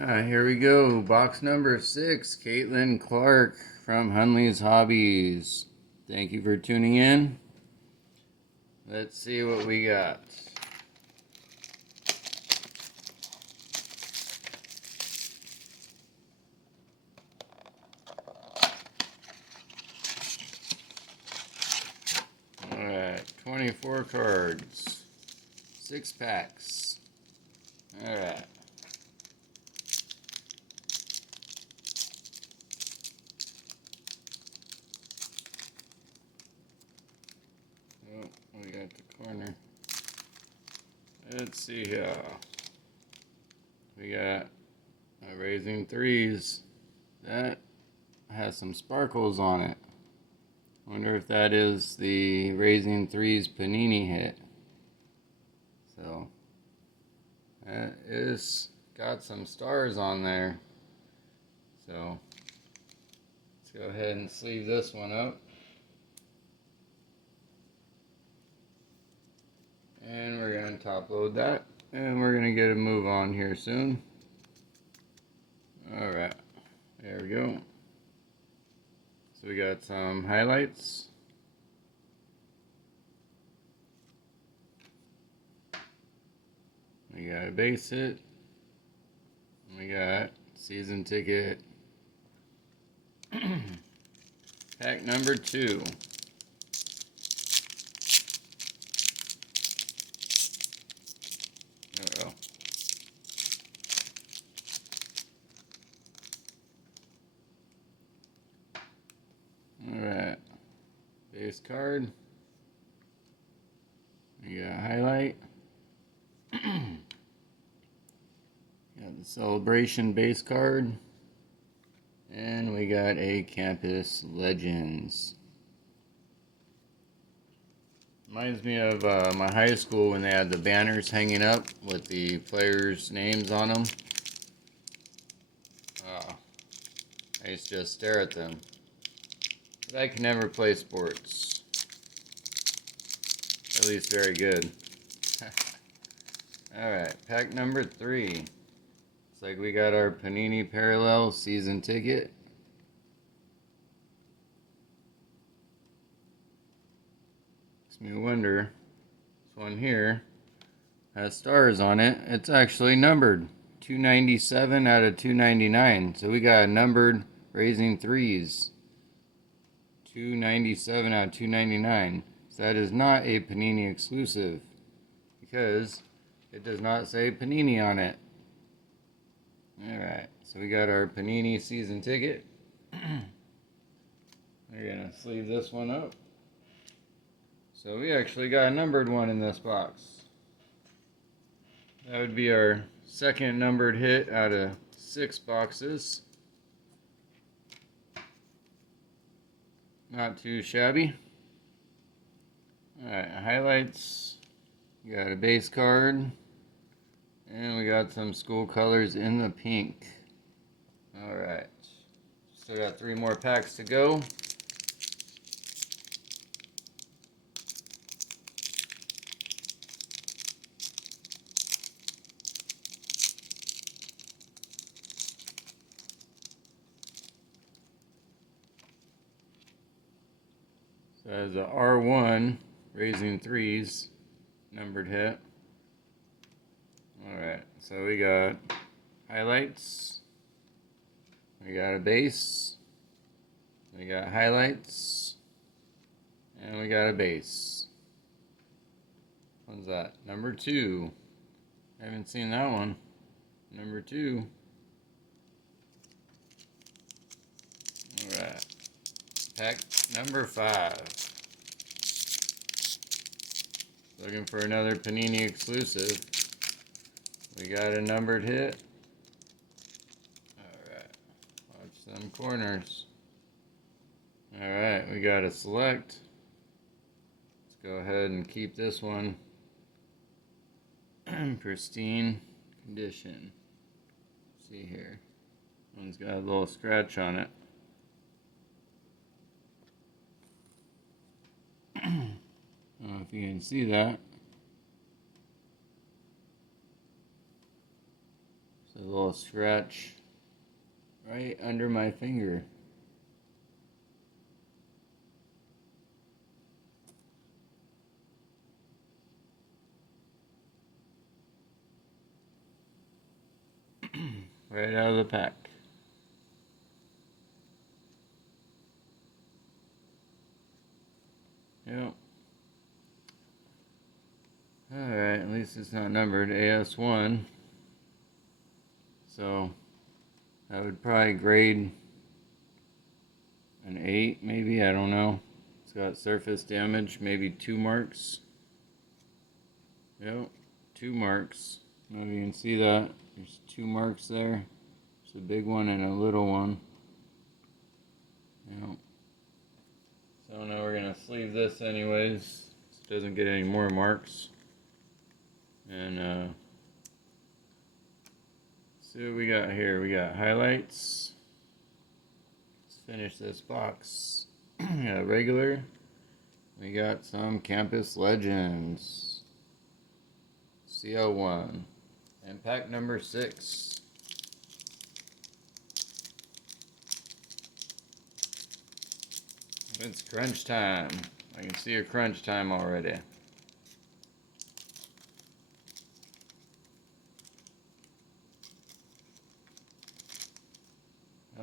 Here we go. Box number 6, Caitlin Clark from Hunley's Hobbies. Thank you for tuning in. Let's see what we got. Alright, 24 cards. 6 packs. Alright. Oh, we got the corner. Let's see here. We got a Raising 3's. That has some sparkles on it. Wonder if that is the Raising 3's Panini hit. So that is got some stars on there. So let's go ahead and sleeve this one up. And we're going to top load that. And we're going to get a move on here soon. Alright, there we go. So we got some highlights. We got a base hit. We got season ticket. Pack number 2. There we go. Alright. Base card. We got a highlight. Got the Celebration base card. And we got a Campus Legends. Reminds me of my high school when they had the banners hanging up with the players' names on them. I used to just stare at them. But I can never play sports. At least very good. Alright, pack number 3. Looks like we got our Panini Parallel season ticket. Makes me wonder, this one here has stars on it. It's actually numbered 297 out of 299. So we got a numbered Raising 3's. 297 out of 299. So that is not a Panini exclusive because it does not say Panini on it. Alright, so we got our Panini season ticket. We're going to sleeve this one up. So we actually got a numbered one in this box. That would be our second numbered hit out of 6 boxes. Not too shabby. Alright, highlights. We got a base card. And we got some school colors in the pink. Alright. Still got 3 more packs to go. So that's a R1 Raising 3's numbered hit. Alright, so we got highlights. We got a base. We got highlights. And we got a base. What's that? Number 2. I haven't seen that one. Number 2. Alright. Pack number 5. Looking for another Panini exclusive. We got a numbered hit. Alright. Watch them corners. Alright, we got a select. Let's go ahead and keep this one in pristine condition. Let's see here. One's got a little scratch on it. I don't know if you can see that. a little scratch right under my finger. Right out of the pack. Yep. Alright, at least it's not numbered AS1. So I would probably grade an 8 maybe, I don't know. It's got surface damage, maybe 2 marks. Yep, 2 marks. I don't know if you can see that. There's 2 marks there. There's a big one and a little one. Yep. So now we're gonna sleeve this anyways, so it doesn't get any more marks. And see what we got here. We got highlights. Let's finish this box. We got regular. We got some Campus Legends. CL1. And pack number 6. It's crunch time. I can see a crunch time already.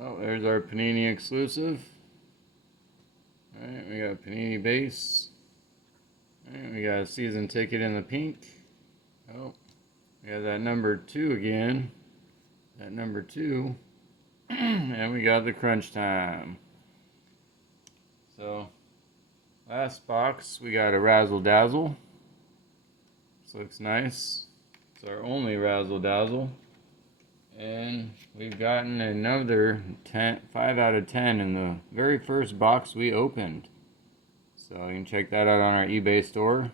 Oh, there's our Panini exclusive. Alright, we got Panini base. Alright, we got a season ticket in the pink. Oh, we got that number 2 again. That number 2. And we got the crunch time. So, last box, we got a Razzle Dazzle. This looks nice. It's our only Razzle Dazzle. And we've gotten another 5 out of 10 in the very first box we opened. So you can check that out on our eBay store.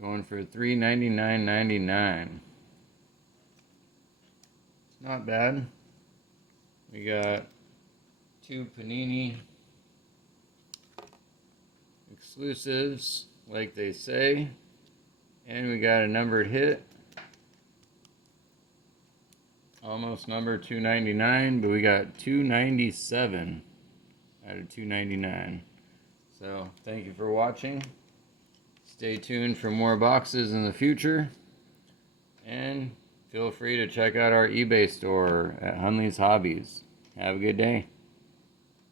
Going for $399.99. It's not bad. We got 2 Panini exclusives, like they say. And we got a numbered hit. Almost number 299, but we got 297 out of 299. So, thank you for watching. Stay tuned for more boxes in the future. And feel free to check out our eBay store at Hunley's Hobbies. Have a good day.